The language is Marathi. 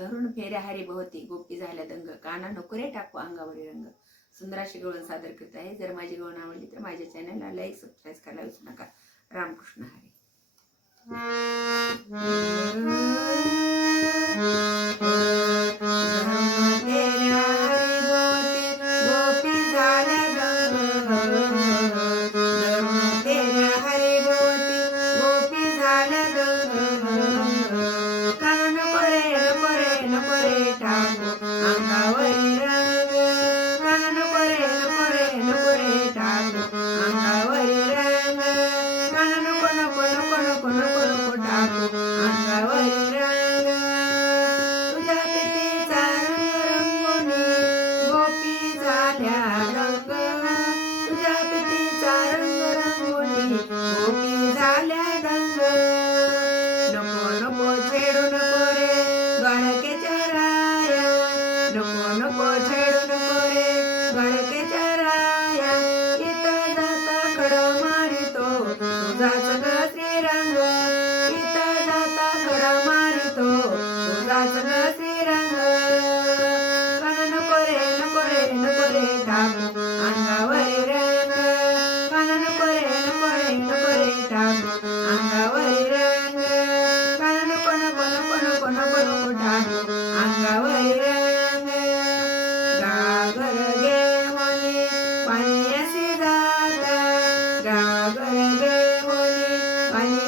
धरून फेऱ्या हरी भवती गोपी झाल्या दंग काना नोकरे टाकू अंगावरील रंग. सुंदराशी गवळण सादर करत आहे. जर माझी गवळण आवडली तर माझ्या चॅनलला लाईक सबस्क्राईब करायला विसरू नका. रामकृष्ण हरी. मुझे Bye.